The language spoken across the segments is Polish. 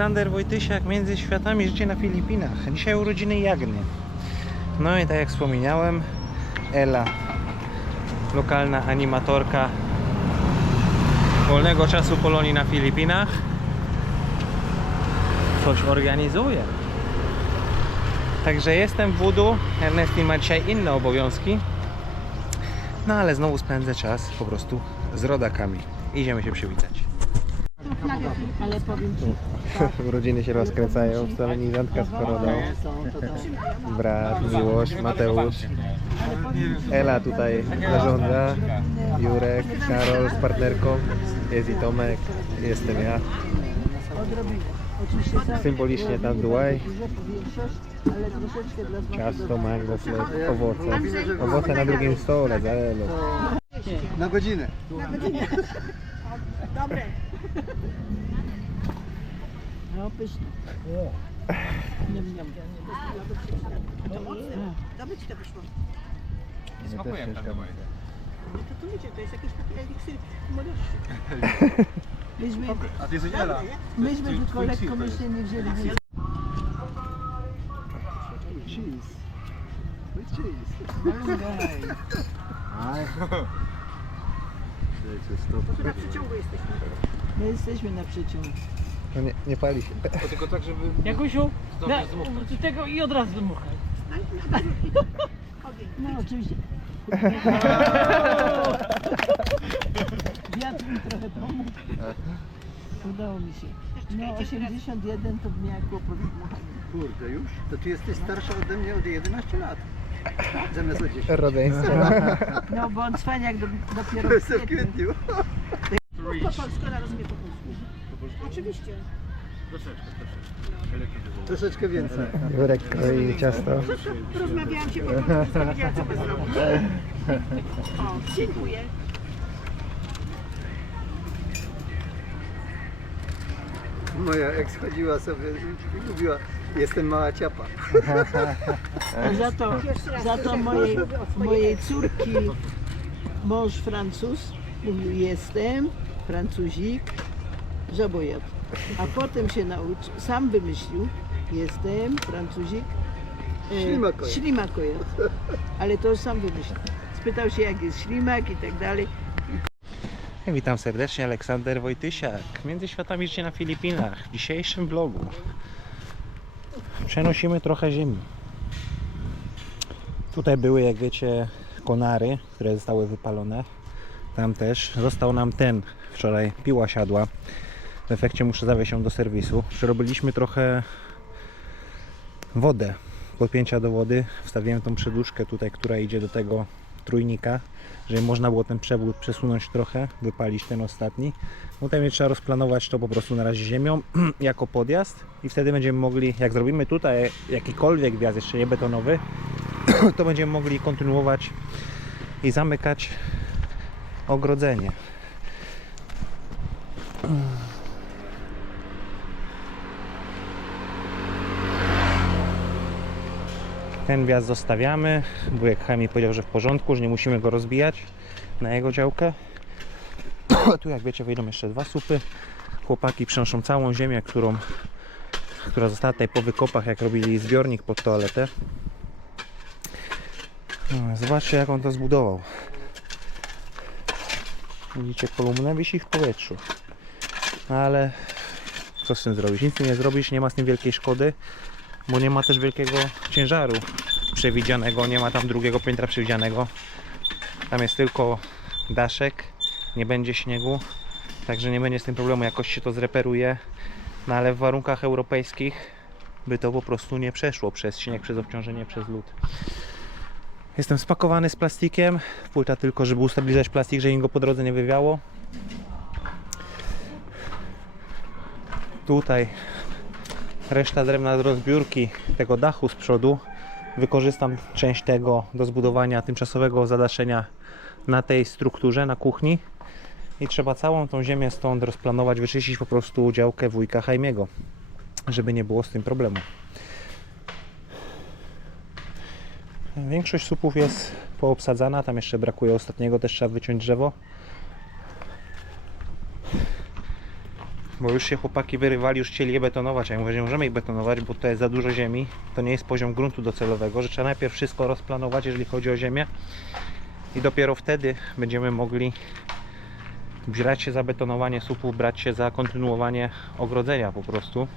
Aleksander Wojtysiak, Między Światami, życie na Filipinach. Dzisiaj urodziny Jagny. No i tak jak wspomniałem, Ela, lokalna animatorka wolnego czasu Polonii na Filipinach, coś organizuje. Także jestem w Voodoo. Ernestin ma dzisiaj inne obowiązki. No ale znowu spędzę czas po prostu z rodakami. Idziemy się przywitać. Ale powiem ci, Urodziny się rozkręcają, solenizantka z koroną. Brat, Miłosz, Mateusz. Ela tutaj zarządza. Jurek, Karol z partnerką. Jest i Tomek, jestem ja. Symbolicznie tam Duaj. Ciasto, mango, chleb, owoce. Owoce na drugim stole, za Elą. Na godzinę. dobre. No pyszne. Niam, niam. Dobrze ci to wyszło. Smakuje jak No to wiecie, to jest jakiś taki eliksir młodości. A ty jesteś Ela. Myśmy tylko lekko myślenie wzięli. Cheese. With cheese. Bo tu na przeciągu jesteśmy. My jesteśmy na przeciągu. No nie pali się. Tylko tak, żeby... Jakusiu, tego i od razu dmuchaj. No oczywiście. Wiatr mi trochę pomógł. Udało mi się. No 81 to miała kłopot z dmuchaniem. Kurde, już? To ty jesteś starsza ode mnie od 11 lat. Zamiast o 10. Rodzeństwo. No bo on cwaniak dopiero To w jestem w kwietniu. kwietniu. Po polsku, ona rozumie po polsku. Oczywiście. Troszeczkę więcej. Jurek kroi ciasto. Rozmawiałam się po polsku, nie wiedziałam co by zrobić. O, dziękuję. Moja ex chodziła sobie i mówiła, jestem mała ciapa. A za to mojej córki mąż Francuz mówił, jestem Francuzik, żabojad. A potem się nauczył, sam wymyślił, jestem Francuzik, Ślimakojad. ślimakojad. Ale to sam wymyślił. Spytał się, jak jest ślimak i tak dalej. Witam serdecznie, Aleksander Wojtysiak. Między Światami, życie na Filipinach. W dzisiejszym vlogu przenosimy trochę ziemi. Tutaj były, jak wiecie, konary, które zostały wypalone. Tam też został nam ten. Wczoraj piła siadła. W efekcie muszę zawieźć ją do serwisu. Przerobiliśmy trochę wodę, podpięcia do wody. Wstawiłem tą przedłużkę tutaj, która idzie do tego trójnika, żeby można było ten przewód przesunąć trochę, wypalić ten ostatni. Potem trzeba rozplanować to po prostu na razie ziemią jako podjazd i wtedy będziemy mogli, jak zrobimy tutaj jakikolwiek wjazd, jeszcze nie betonowy, to będziemy mogli kontynuować i zamykać ogrodzenie. Ten wjazd zostawiamy. Wujek Chami powiedział, że w porządku, że nie musimy go rozbijać na jego działkę. Tu, jak wiecie, wyjdą jeszcze dwa słupy. Chłopaki przenoszą całą ziemię, która została tutaj po wykopach, jak robili zbiornik pod toaletę. No, zobaczcie, jak on to zbudował. Widzicie, kolumna wisi w powietrzu. No, ale co z tym zrobić? Nic z tym nie zrobisz, nie ma z tym wielkiej szkody, bo nie ma też wielkiego ciężaru przewidzianego, nie ma tam drugiego piętra przewidzianego. Tam jest tylko daszek, nie będzie śniegu, także nie będzie z tym problemu, jakoś się to zreperuje. No ale w warunkach europejskich by to po prostu nie przeszło przez śnieg, przez obciążenie, przez lód. Jestem spakowany z plastikiem, płyta tylko, żeby ustabilizować plastik, żeby im go po drodze nie wywiało. Tutaj reszta drewna z rozbiórki tego dachu z przodu. Wykorzystam część tego do zbudowania tymczasowego zadaszenia na tej strukturze, na kuchni. I trzeba całą tą ziemię stąd rozplanować, wyczyścić po prostu działkę wujka Jaimiego, żeby nie było z tym problemu. Większość słupów jest poobsadzana, tam jeszcze brakuje ostatniego, też trzeba wyciąć drzewo. bo już się chłopaki wyrywali, już chcieli je betonować, a ja mówię, że nie możemy ich betonować, bo to jest za dużo ziemi, to nie jest poziom gruntu docelowego, że trzeba najpierw wszystko rozplanować, jeżeli chodzi o ziemię, i dopiero wtedy będziemy mogli brać się za betonowanie słupów, brać się za kontynuowanie ogrodzenia po prostu.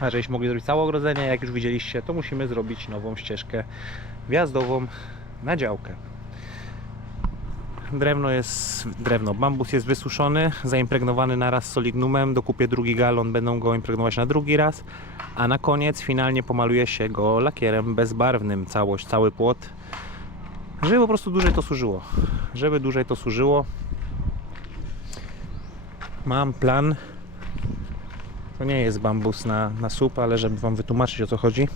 A żebyśmy mogli zrobić całe ogrodzenie, jak już widzieliście, to musimy zrobić nową ścieżkę wjazdową na działkę. Bambus jest wysuszony, zaimpregnowany na raz solignumem, dokupię drugi galon, będą go impregnować na drugi raz, a na koniec finalnie pomaluje się go lakierem bezbarwnym, cały płot, żeby po prostu dłużej to służyło. Mam plan, to nie jest bambus na słup, ale żeby wam wytłumaczyć, o co chodzi.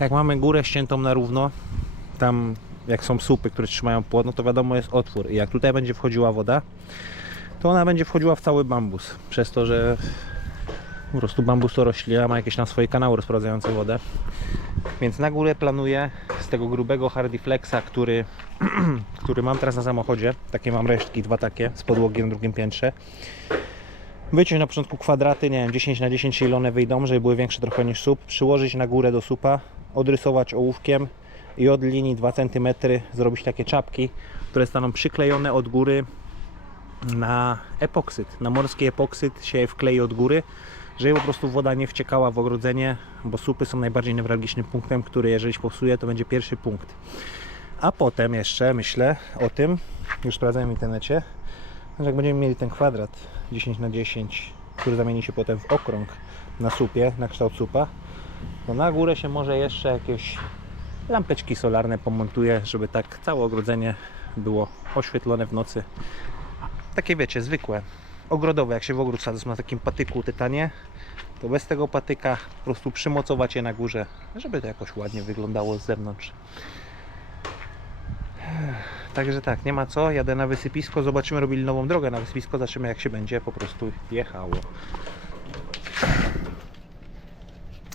Jak mamy górę ściętą na równo, tam jak są słupy, które trzymają płot, no to wiadomo, jest otwór, i jak tutaj będzie wchodziła woda, to ona będzie wchodziła w cały bambus, przez to, że po prostu bambus to roślina, ma jakieś tam swoje kanały rozprowadzające wodę. Więc na górę planuję z tego grubego Hardiflexa, który mam teraz na samochodzie, takie mam resztki, 2 takie z podłogi na drugim piętrze, wyciąć na początku kwadraty, nie wiem, 10 na 10 ile one wyjdą, żeby były większe trochę niż słup, przyłożyć na górę do słupa, odrysować ołówkiem i od linii 2 cm zrobić takie czapki, które staną przyklejone od góry na epoksyt, na morski epoksyt się wklei od góry, żeby po prostu woda nie wciekała w ogrodzenie, bo słupy są najbardziej newralgicznym punktem, który jeżeli popsuje, to będzie pierwszy punkt. A potem jeszcze myślę o tym, już sprawdzałem w internecie, że jak będziemy mieli ten kwadrat 10 na 10, który zamieni się potem w okrąg na słupie, na kształt słupa, to na górę się może jeszcze jakieś lampeczki solarne pomontuję, żeby tak całe ogrodzenie było oświetlone w nocy. Takie wiecie, zwykłe, ogrodowe, jak się w ogród sadza na takim patyku tytanie, to bez tego patyka po prostu przymocować je na górze, żeby to jakoś ładnie wyglądało z zewnątrz. Także tak, nie ma co, jadę na wysypisko, zobaczymy, robili nową drogę na wysypisko, zobaczymy, jak się będzie po prostu jechało.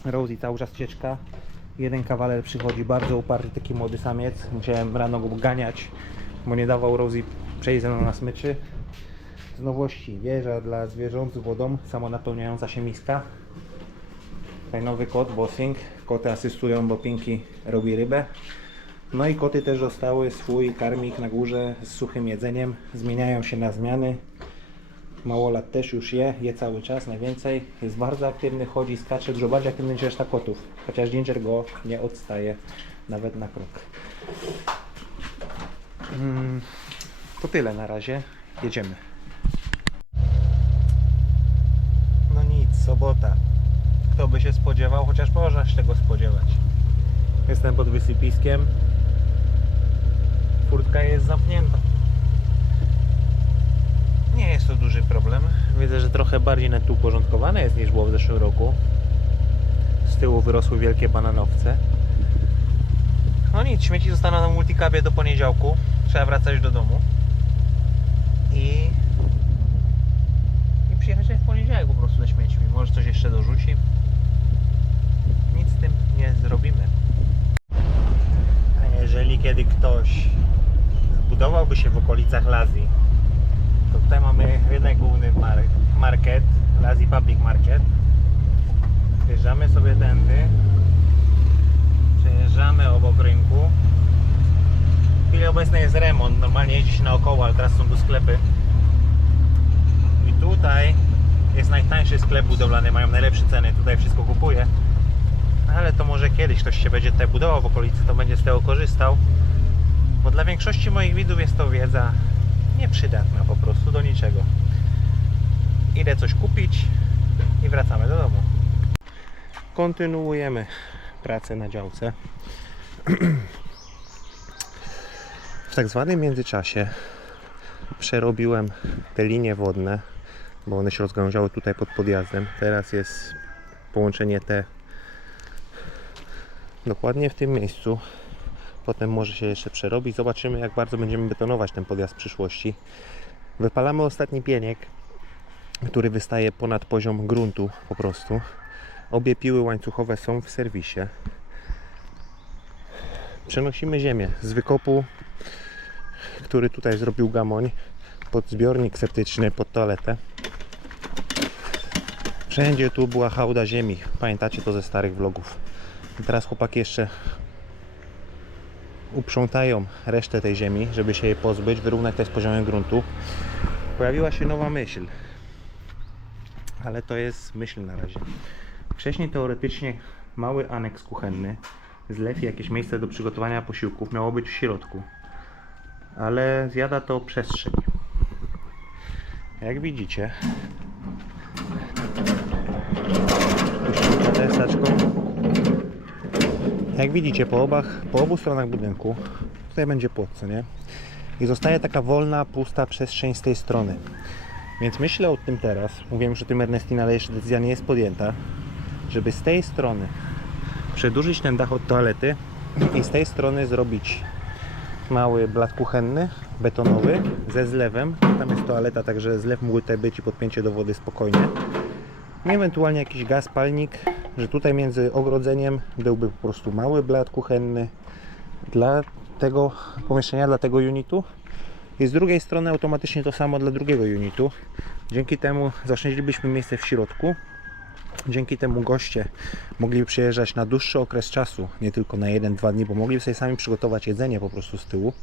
Rosie cały czas cieczka. Jeden kawaler przychodzi, bardzo uparty, taki młody samiec. Musiałem rano go ganiać, bo nie dawał Rosie przejść ze mną na smyczy. Z nowości, wieża dla zwierząt z wodą, samonapełniająca się miska. Tutaj nowy kot, bossing. Koty asystują, bo Pinky robi rybę. No i koty też dostały swój karmik na górze z suchym jedzeniem. Zmieniają się na zmiany. Małolat też już je cały czas, najwięcej. Jest bardzo aktywny, chodzi, skacze, dużo bardziej aktywny niż reszta kotów. Chociaż Ginger go nie odstaje nawet na krok. To tyle na razie. Jedziemy. No nic, sobota. Kto by się spodziewał, chociaż można się tego spodziewać. Jestem pod wysypiskiem. Furtka jest zamknięta. Nie jest to duży problem. Widzę, że trochę bardziej net uporządkowane jest niż było w zeszłym roku. Z tyłu wyrosły wielkie bananowce. No nic, śmieci zostaną na multicabie do poniedziałku. Trzeba wracać do domu. I przyjechać w poniedziałek po prostu ze śmiećmi. Może coś jeszcze dorzuci. Nic z tym nie zrobimy. A jeżeli kiedy ktoś zbudowałby się w okolicach Lazji, to tutaj mamy jeden główny market, Lazji Public Market. Wjeżdżamy sobie tędy, przejeżdżamy obok rynku. W chwili obecnej jest remont, normalnie jeździ się naokoło, ale teraz są tu sklepy. I tutaj jest najtańszy sklep budowlany, mają najlepsze ceny, tutaj wszystko kupuje. Ale to może kiedyś ktoś się będzie tutaj budował w okolicy, to będzie z tego korzystał. Bo dla większości moich widzów jest to wiedza nieprzydatna po prostu do niczego. Idę coś kupić i wracamy do domu. Kontynuujemy pracę na działce. W tak zwanym międzyczasie przerobiłem te linie wodne, bo one się rozgałęziały tutaj pod podjazdem. Teraz jest połączenie te dokładnie w tym miejscu. Potem może się jeszcze przerobić. Zobaczymy, jak bardzo będziemy betonować ten podjazd w przyszłości. Wypalamy ostatni pieniek, który wystaje ponad poziom gruntu po prostu. Obie piły łańcuchowe są w serwisie. Przenosimy ziemię z wykopu, który tutaj zrobił Gamoń, pod zbiornik septyczny, pod toaletę. Wszędzie tu była hałda ziemi. Pamiętacie to ze starych vlogów. I teraz chłopaki jeszcze uprzątają resztę tej ziemi, żeby się jej pozbyć, wyrównać to z poziomem gruntu. Pojawiła się nowa myśl. Ale to jest myśl na razie. Wcześniej teoretycznie mały aneks kuchenny, zlew i jakieś miejsce do przygotowania posiłków miało być w środku. Ale zjada to przestrzeń. Jak widzicie, jak widzicie po obu stronach budynku, tutaj będzie płot, co nie? I zostaje taka wolna, pusta przestrzeń z tej strony. Więc myślę o tym teraz, mówiłem już o tym Ernestina, ale jeszcze decyzja nie jest podjęta, żeby z tej strony przedłużyć ten dach od toalety i z tej strony zrobić mały blat kuchenny, betonowy, ze zlewem. Tam jest toaleta, także zlew mógł tutaj być i podpięcie do wody spokojnie. I ewentualnie jakiś gaz, palnik, że tutaj między ogrodzeniem byłby po prostu mały blat kuchenny dla tego pomieszczenia, dla tego unitu. I z drugiej strony automatycznie to samo dla drugiego unitu. Dzięki temu zaoszczędzilibyśmy miejsce w środku. Dzięki temu goście mogli przyjeżdżać na dłuższy okres czasu, nie tylko na 1-2 dni, bo mogli sobie sami przygotować jedzenie po prostu z tyłu.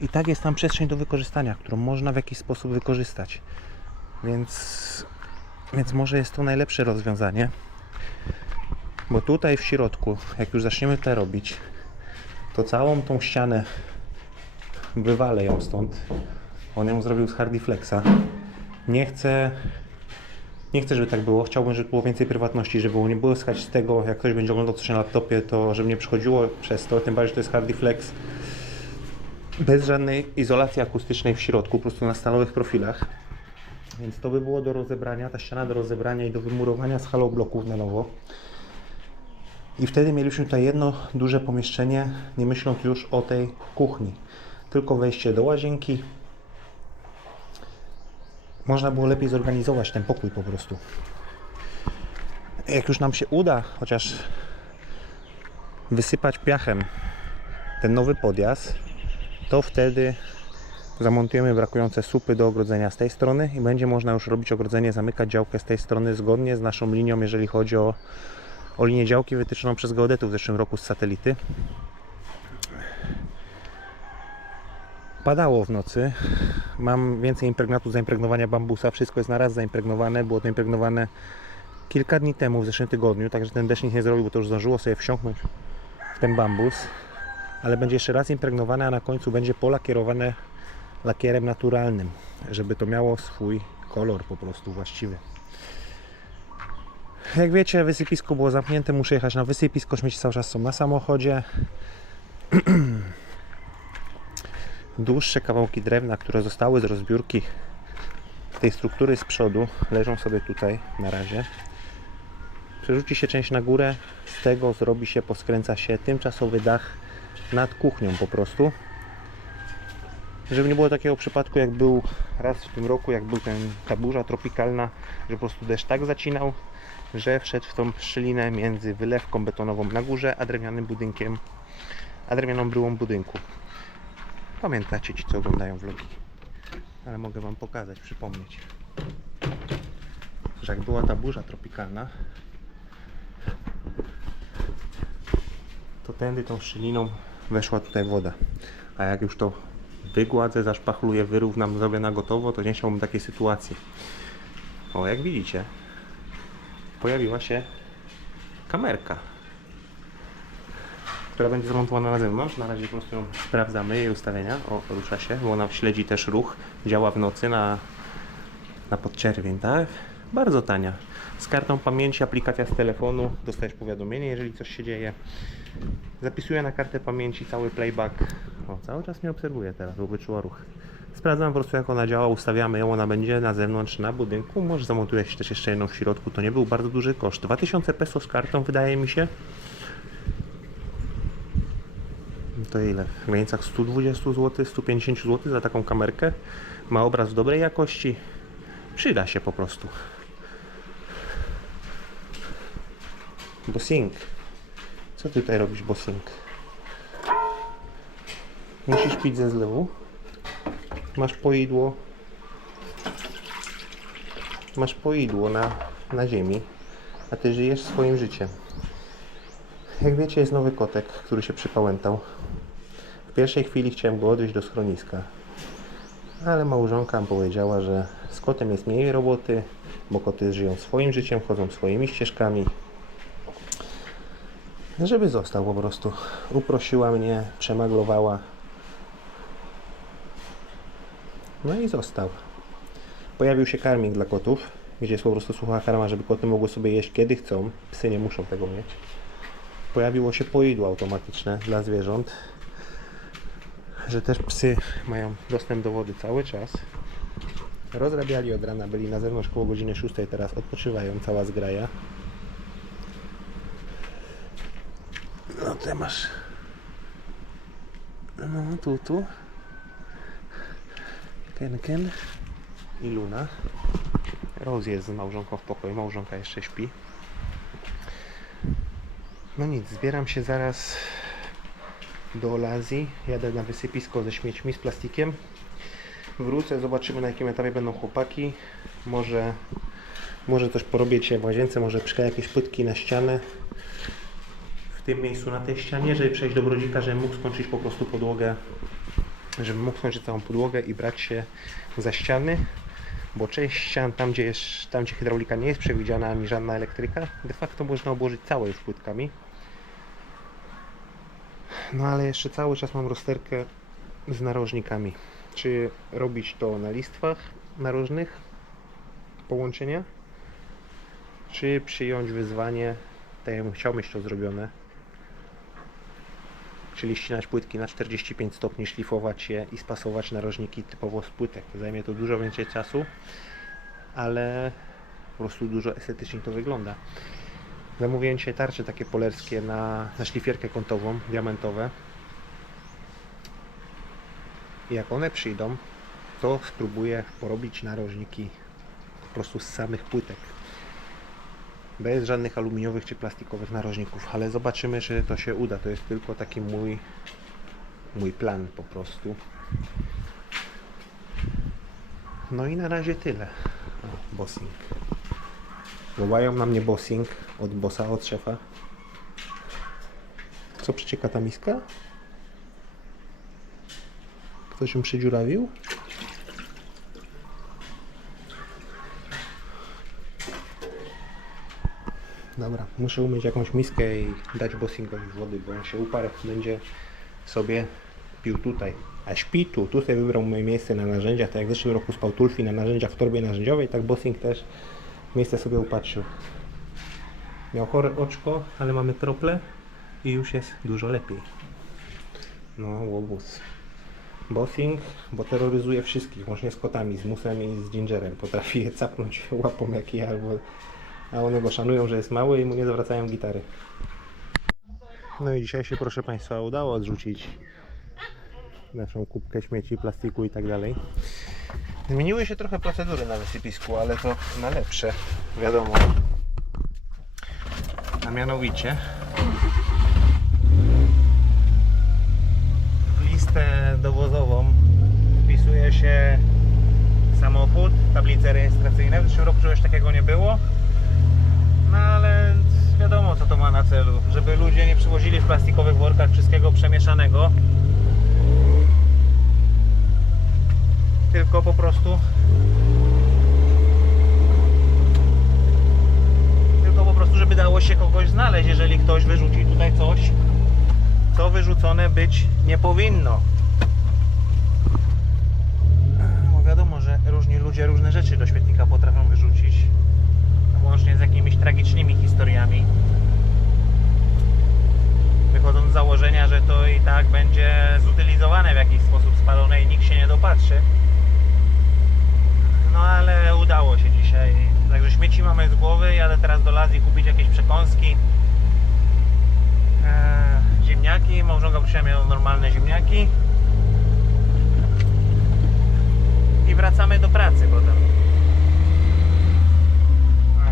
I tak jest tam przestrzeń do wykorzystania, którą można w jakiś sposób wykorzystać. Więc może jest to najlepsze rozwiązanie. Bo tutaj w środku, jak już zaczniemy to robić, to całą tą ścianę wywalę ją stąd. On ją zrobił z Hardiflexa. Nie chcę, żeby tak było. Chciałbym, żeby było więcej prywatności, żeby nie było słychać z tego, jak ktoś będzie oglądał coś na laptopie, to żeby nie przychodziło przez to. Tym bardziej, że to jest Hardiflex bez żadnej izolacji akustycznej w środku, po prostu na stalowych profilach. Więc to by było do rozebrania, ta ściana do rozebrania i do wymurowania z halobloków na nowo. I wtedy mieliśmy tutaj jedno duże pomieszczenie, nie myśląc już o tej kuchni. Tylko wejście do łazienki. Można było lepiej zorganizować ten pokój po prostu. Jak już nam się uda chociaż wysypać piachem ten nowy podjazd, to wtedy zamontujemy brakujące słupy do ogrodzenia z tej strony i będzie można już robić ogrodzenie, zamykać działkę z tej strony zgodnie z naszą linią, jeżeli chodzi o linię działki wytyczoną przez geodetów w zeszłym roku z satelity. Padało w nocy. Mam więcej impregnatu zaimpregnowania bambusa. Wszystko jest na raz zaimpregnowane. Było to impregnowane kilka dni temu, w zeszłym tygodniu, także ten deszcz nic nie zrobił, bo to już zdążyło sobie wsiąknąć w ten bambus. Ale będzie jeszcze raz impregnowane, a na końcu będzie polakierowane lakierem naturalnym, żeby to miało swój kolor po prostu właściwy. Jak wiecie, wysypisko było zamknięte, muszę jechać na wysypisko, śmieci cały czas są na samochodzie. Dłuższe kawałki drewna, które zostały z rozbiórki tej struktury z przodu, leżą sobie tutaj na razie. Przerzuci się część na górę, z tego zrobi się, poskręca się tymczasowy dach nad kuchnią po prostu. Żeby nie było takiego przypadku, jak był raz w tym roku, jak był ta burza tropikalna, że po prostu deszcz tak zacinał, że wszedł w tą szczelinę między wylewką betonową na górze, a drewnianym budynkiem, a drewnianą bryłą budynku. Pamiętacie ci, co oglądają vlogi, ale mogę wam pokazać, przypomnieć, że jak była ta burza tropikalna, to tędy tą szczeliną weszła tutaj woda, a jak już to wygładzę, zaszpachluję, wyrównam, zrobię na gotowo, to nie chciałbym takiej sytuacji. O, jak widzicie, pojawiła się kamerka, która będzie zmontowana na zewnątrz. Na razie po prostu ją sprawdzamy, jej ustawienia. O, rusza się, bo ona śledzi też ruch, działa w nocy na podczerwień, tak? Bardzo tania. Z kartą pamięci, aplikacja z telefonu, dostajesz powiadomienie, jeżeli coś się dzieje. Zapisuję na kartę pamięci cały playback. O, cały czas mnie obserwuje teraz, bo wyczuła ruch. Sprawdzam po prostu, jak ona działa, ustawiamy ją, ona będzie na zewnątrz, na budynku. Może zamontuję też jeszcze jedną w środku, to nie był bardzo duży koszt. 2000 peso z kartą, wydaje mi się. To ile? W granicach 120 zł, 150 zł za taką kamerkę. Ma obraz w dobrej jakości. Przyda się po prostu. Bossing. Co ty tutaj robisz, Bossing? Musisz pić ze zlewu. Masz poidło. masz poidło na ziemi, a ty żyjesz swoim życiem. Jak wiecie, jest nowy kotek, który się przypałętał. W pierwszej chwili chciałem go odwieźć do schroniska, ale małżonka powiedziała, że z kotem jest mniej roboty, bo koty żyją swoim życiem, chodzą swoimi ścieżkami. Żeby został po prostu. Uprosiła mnie, przemaglowała. No i został. Pojawił się karmik dla kotów, gdzie jest po prostu sucha karma, żeby koty mogły sobie jeść kiedy chcą. Psy nie muszą tego mieć. Pojawiło się poidło automatyczne dla zwierząt, że też psy mają dostęp do wody cały czas. Rozrabiali od rana, byli na zewnątrz koło godziny 6, teraz odpoczywają, cała zgraja. No ty masz... No tu. Ken i Luna. Rose jest z małżonką w pokoju, małżonka jeszcze śpi. No nic, zbieram się zaraz do Olazji. Jadę na wysypisko ze śmiećmi, z plastikiem. Wrócę, zobaczymy na jakim etapie będą chłopaki. Może coś porobię dzisiaj w łazience, może przykleję jakieś płytki na ścianę. W tym miejscu, na tej ścianie, żeby przejść do brodzika, żebym mógł skończyć po prostu podłogę. Żebym mógł skończyć całą podłogę i brać się za ściany. Bo część ścian, tam gdzie hydraulika nie jest przewidziana, ani żadna elektryka, de facto można obłożyć całe już płytkami. No ale jeszcze cały czas mam rozterkę z narożnikami. Czy robić to na listwach narożnych, połączenia, czy przyjąć wyzwanie, tak jakbym chciał mieć to zrobione, czyli ścinać płytki na 45 stopni, szlifować je i spasować narożniki typowo z płytek. Zajmie to dużo więcej czasu, ale po prostu dużo estetycznie to wygląda. Zamówiłem dzisiaj tarcze takie polerskie na szlifierkę kątową, diamentowe. I jak one przyjdą, to spróbuję porobić narożniki po prostu z samych płytek. Bez żadnych aluminiowych czy plastikowych narożników, ale zobaczymy, czy to się uda. To jest tylko taki mój plan po prostu. No i na razie tyle. O, bossing. Wołają na mnie bossing od bossa, od szefa. Co, przecieka ta miska? Ktoś ją przydziurawił? Dobra, muszę umyć jakąś miskę i dać bossingowi wody, bo on się uparł, będzie sobie pił tutaj. A śpi tu, tu sobie wybrał moje miejsce na narzędziach, tak jak w zeszłym roku spał Tulfi na narzędziach w torbie narzędziowej, tak bossing też miejsce sobie upatrzył. Miał chore oczko, ale mamy krople i już jest dużo lepiej. No, łobuz. Bossing, bo terroryzuje wszystkich, łącznie z kotami, z Musem i z Gingerem. Potrafi je capnąć łapą jak ja, a one go szanują, że jest mały i mu nie zwracają gitary. No i dzisiaj się, proszę Państwa, udało odrzucić naszą kubkę śmieci, plastiku i tak dalej. Zmieniły się trochę procedury na wysypisku, ale to na lepsze, wiadomo. A mianowicie w listę dowozową wpisuje się samochód, tablice rejestracyjne. W zeszłym roku czegoś takiego nie było. No ale wiadomo, co to ma na celu, żeby ludzie nie przywozili w plastikowych workach wszystkiego przemieszanego, tylko po prostu żeby dało się kogoś znaleźć, jeżeli ktoś wyrzuci tutaj coś, co wyrzucone być nie powinno. Bo wiadomo, że różni ludzie różne rzeczy do śmietnika potrafią wyrzucić, łącznie z jakimiś tragicznymi historiami, wychodząc z założenia, że to i tak będzie zutylizowane w jakiś sposób, spalone i nikt się nie dopatrzy. No ale udało się dzisiaj. Także śmieci mamy z głowy. Jadę teraz do Lazji kupić jakieś przekąski, ziemniaki. Małżonka prosiła mnie o normalne ziemniaki i wracamy do pracy potem.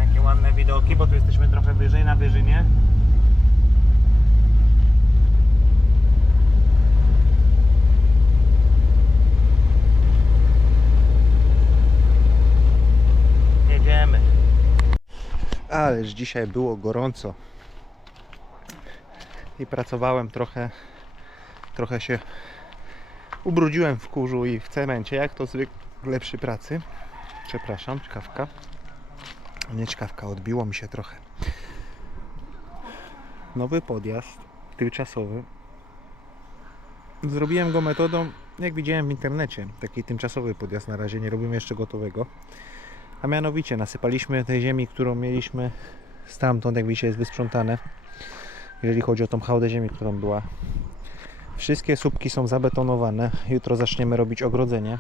Jakie ładne widoki, bo tu jesteśmy trochę wyżej, na wyżynie. Ależ dzisiaj było gorąco. I pracowałem trochę się ubrudziłem w kurzu i w cemencie, jak to zwykle przy pracy. Przepraszam, czkawka. Nie czkawka, odbiło mi się trochę. Nowy podjazd tymczasowy. Zrobiłem go metodą, jak widziałem w internecie. Taki tymczasowy podjazd, na razie nie robimy jeszcze gotowego. A mianowicie nasypaliśmy tej ziemi, którą mieliśmy stamtąd, jak widzicie jest wysprzątane. Jeżeli chodzi o tą hałdę ziemi, którą była. Wszystkie słupki są zabetonowane. Jutro zaczniemy robić ogrodzenie.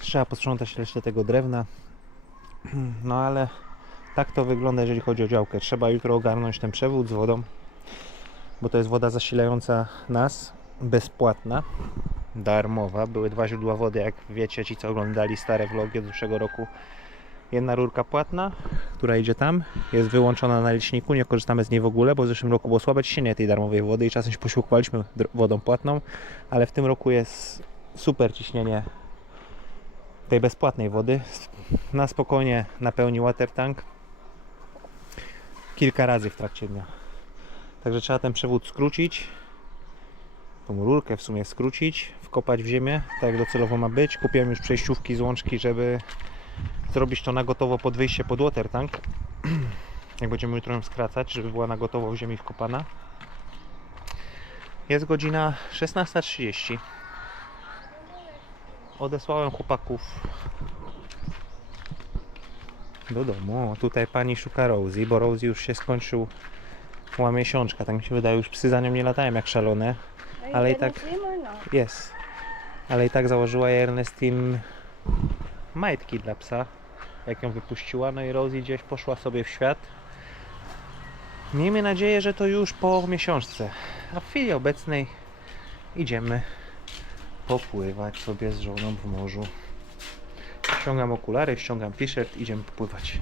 Trzeba posprzątać resztę tego drewna. No ale tak to wygląda, jeżeli chodzi o działkę. Trzeba jutro ogarnąć ten przewód z wodą, bo to jest woda zasilająca nas, bezpłatna, darmowa. Były 2 źródła wody, jak wiecie, ci co oglądali stare vlogi od zeszłego roku. Jedna rurka płatna, która idzie tam, jest wyłączona na liczniku, nie korzystamy z niej w ogóle, bo w zeszłym roku było słabe ciśnienie tej darmowej wody i czasem się posiłkowaliśmy wodą płatną, ale w tym roku jest super ciśnienie tej bezpłatnej wody. Na spokojnie napełni water tank kilka razy w trakcie dnia. Także trzeba ten przewód skrócić, tą rurkę w sumie skrócić, wkopać w ziemię, tak jak docelowo ma być. Kupiłem już przejściówki, złączki, żeby zrobić to na gotowo pod wyjście pod water tank. Jak będziemy jutro ją skracać, żeby była na gotowo w ziemi wkopana. Jest godzina 16:30. Odesłałem chłopaków do domu. Tutaj pani szuka Rosie, bo Rosie już się skończył miesiączka. Tak mi się wydaje, już psy za nią nie latają jak szalone. Ale i tak jest. Ale i tak założyła jej Ernestine majtki dla psa, jak ją wypuściła. No i Rosie gdzieś poszła sobie w świat. Miejmy nadzieję, że to już po miesiączce. A w chwili obecnej idziemy popływać sobie z żoną w morzu. Ściągam okulary, ściągam t-shirt, idziemy popływać.